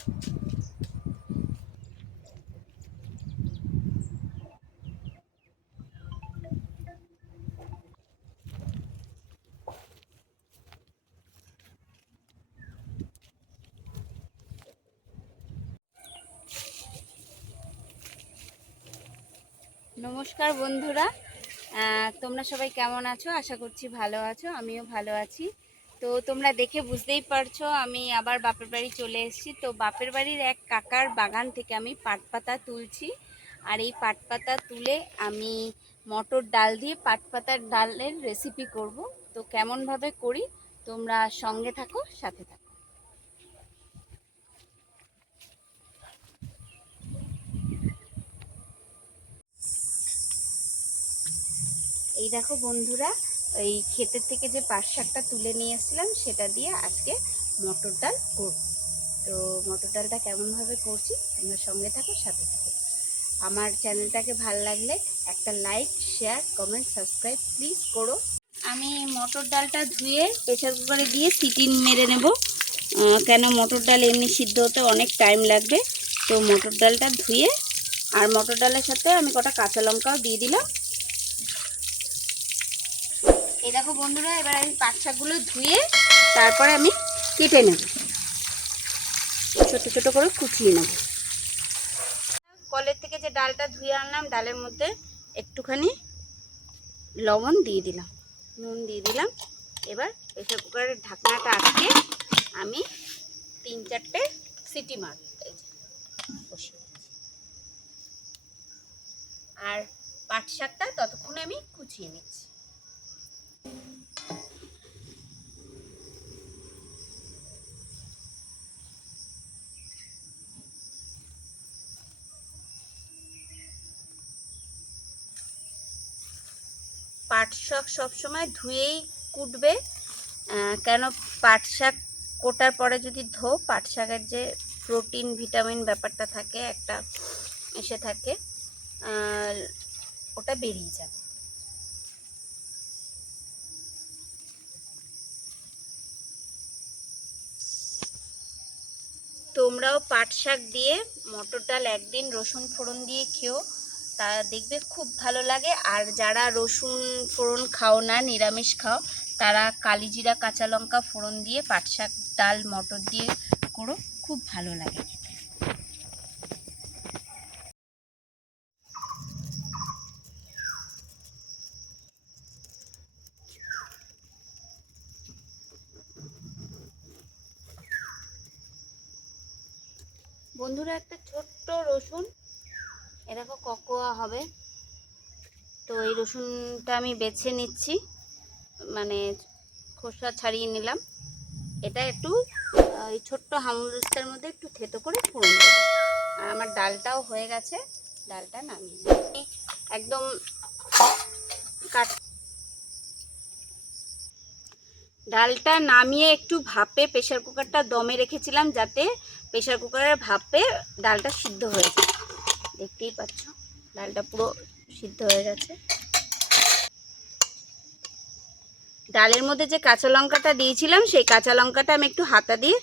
নমস্কার বন্ধুরা, তোমরা সবাই কেমন আছো? আশা করছি ভালো আছো, আমিও ভালো আছি। তো তোমরা দেখে বুঝতেই পারছো আমি আবার বাপের বাড়ি চলে এসেছি। তো বাপের বাড়ির এক কাকার বাগান থেকে আমি পাট পাতা তুলছি। আর এই পাট পাতা তুলে আমি মটর ডাল দিয়ে পাট পাতার ডালের রেসিপি করব। তো কেমনভাবে করি তোমরা সঙ্গে থাকো, সাথে থাকো। এই দেখো বন্ধুরা, এই ক্ষেতের থেকে যে পাট শাকটা তুলে নিয়ে এসেছিলাম সেটা দিয়ে আজকে মটর ডাল করব। তো মটর ডালটা কেমনভাবে করছি তোমরা সঙ্গে থাকো, সাথে থাকো। আমার চ্যানেলটাকে ভালো লাগলে একটা like, share, comment, subscribe please করো। আমি মটর ডালটা ধুয়ে প্রেসার কুকারে দিয়ে সিটি মেরে নেব, কেন মটর ডাল এমনি সিদ্ধ হতে অনেক টাইম লাগবে। তো মটর ডালটা ধুয়ে আর মটর ডালের সাথে আমি কটা কাঁচা লঙ্কাও দিয়ে দিলাম। এই দেখো বন্ধুরা, এবার আমি পাট শাকগুলো ধুয়ে তারপরে আমি কেটে নেব, ছোট ছোট করে কুচিয়ে নেব। কলের থেকে যে ডালটা ধুয়ে আনলাম, ডালের মধ্যে একটুখানি লবণ দিয়ে দিলাম, নুন দিয়ে দিলাম। এবার প্রেসার কুকারের ঢাকনাটা আটকে আমি 3-4টে সিটি মারব। আর পাট শাকটা ততক্ষণে আমি কুচিয়ে নিচ্ছি। পাট শাক সবসময় ধুয়েই কুটবে, কেন পাট শাক কোটার পরে যদি পাট শাকের যে প্রোটিন ভিটামিন ব্যাপারটা থাকে একটা এসে থাকে, ওটা বেরিয়ে যাবে। তোমরাও পাট শাক দিয়ে মটর ডাল একদিন রসুন ফোড়ন দিয়ে খেও, তা দেখবে খুব ভালো লাগে। আর যারা রসুন ফোড়ন খাও না, নিরামিষ খাও, তারা কালিজিরা কাঁচা লঙ্কা ফোড়ন দিয়ে পাট শাক ডাল মটর দিয়ে করো, খুব ভালো লাগে। বন্ধুরা, একটা ছোট্ট রসুন, এ দেখো ককোয়া হবে। তো এই রসুনটা আমি বেছে নিচ্ছি, মানে খোসা ছাড়িয়ে নিলাম। এটা একটু এই ছোট্ট হামুলদিস্তার মধ্যে একটু থেতো করে ফোড়ন দেবো। আর আমার ডালটাও হয়ে গেছে, ডালটা নামিয়ে একদম ডালটা নামিয়ে একটু ভাপে প্রেসার কুকারটা দমে রেখেছিলাম, যাতে প্রেসার কুকারের ভাপে ডালটা সিদ্ধ হয়ে যায়। দেখতেই পাচ্ছ ডালটা পুরো সিদ্ধ হয়ে গেছে। ডালের মধ্যে যে কাঁচা লঙ্কাটা দিয়েছিলাম, সেই কাঁচা লঙ্কাটা আমি একটু হাতা দিয়ে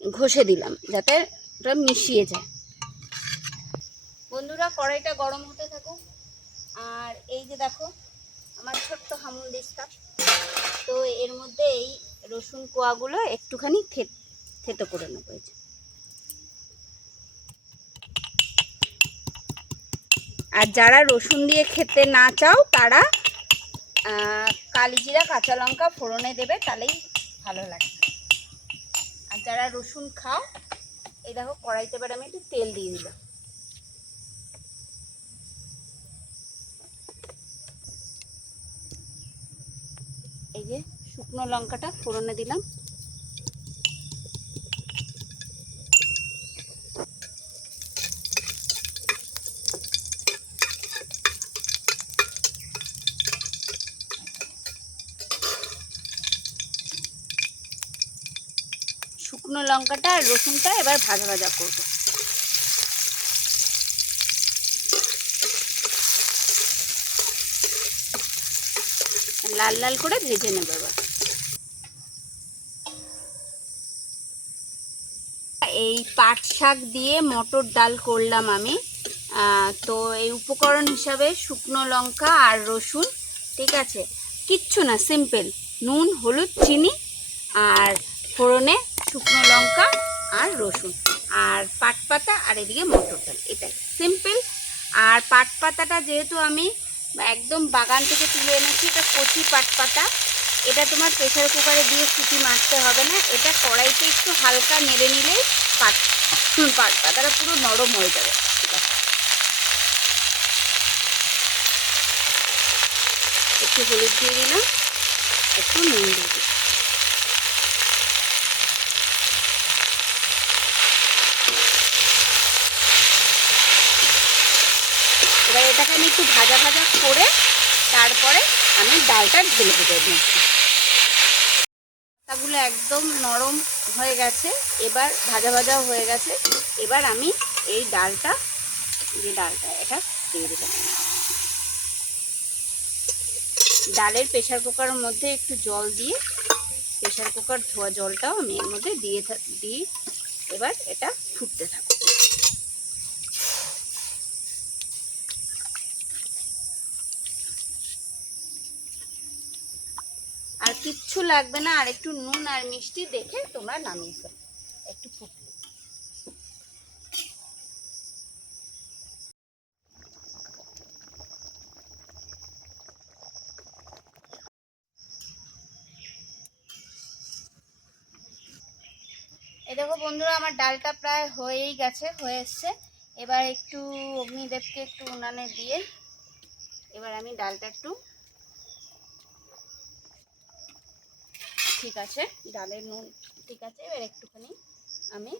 ঘষে দিলাম, যাতে ওটা মিশিয়ে যায়। বন্ধুরা, কড়াইটা গরম হতে থাকুক। আর এই যে দেখো আমার ছোট্ট হামুলদিস্তা, তো এর মধ্যে এই রসুন কোয়াগুলো একটুখানি থেতো করে নেব। আর যারা রসুন দিয়ে খেতে না চাও, তারা কালিজিরা কাঁচা লঙ্কা ফোড়নে দেবে, তাহলেই ভালো লাগে। আর যারা রসুন খাও, এই দেখো কড়াইতে এবার আমি একটু তেল দিয়ে দিলাম। এই যে শুকনো লঙ্কাটা ফোড়নে দিলাম। শুকনো লঙ্কাটা আর রসুনটা এবার ভাজা ভাজা করব। লাল লাল করে ভেজে নেব। এবার এই পাট শাক দিয়ে মটর ডাল করলাম আমি। তো এই উপকরণ হিসাবে শুকনো লঙ্কা আর রসুন, ঠিক আছে, কিচ্ছু না, সিম্পল নুন, হলুদ, চিনি আর ফোড়নে শুকনো লঙ্কা আর রসুন আর পাট পাতা আর এদিকে মটর ডাল, এটাই সিম্পল। আর পাট পাতাটা যেহেতু আমি একদম বাগান থেকে তুলে এনেছি, এটা কচি পাট পাতা, এটা তোমার প্রেসার কুকারে দিয়ে সিটি মারতে হবে না, এটা কড়াইতে একটু হালকা নেড়ে নিলেই পাট পাতাটা পুরো নরম হয়ে যাবে। একটু হলুদ দিয়ে দিলাম, একটু নুন দিয়ে দিলাম। এবার এটাকে আমি একটু ভাজা ভাজা করে তারপরে আমি ডালটা ঢেলে দেবো। পাতাগুলো একদম নরম হয়ে গেছে, এবার ভাজা ভাজাও হয়ে গেছে। এবার আমি এই ডালটা এটা দিয়ে দিলাম। ডালের প্রেসার কুকারের মধ্যে একটু জল দিয়ে, প্রেসার কুকার ধোয়া জলটাও আমি এর মধ্যে দিই। এবার এটা ফুটতে থাকবে। আর কিচ্ছু লাগবে না, আর একটু নুন আর মিষ্টি দেখে তোমরা নামিয়ে ফেলো একটু ফুটলে। এই দেখো বন্ধুরা, আমার ডালটা প্রায় হয়ে এসছে। এবার একটু অগ্নিদেবকে একটু উনানে দিয়ে এবার আমি ডালটা একটু, ঠিক আছে, ডালের নুন ঠিক আছে, এবার একটুখানি আমি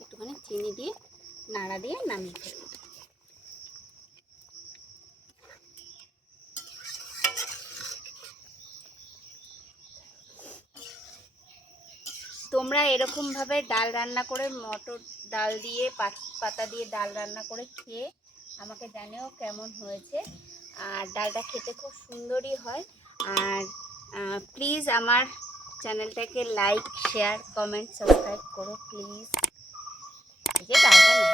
একটুখানি চিনি দিয়ে নাড়া দিয়ে নামিয়ে ফেলব। তোমরা এরকমভাবে ডাল রান্না করে, মটর ডাল দিয়ে পাতা দিয়ে ডাল রান্না করে খেয়ে আমাকে জানিও কেমন হয়েছে। আর ডালটা খেতে খুব সুন্দরই হয়। আর প্লিজ আমার চ্যানেলটাকে লাইক, শেয়ার, কমেন্ট, সাবস্ক্রাইব করো প্লিজ। এই যে ডালটা না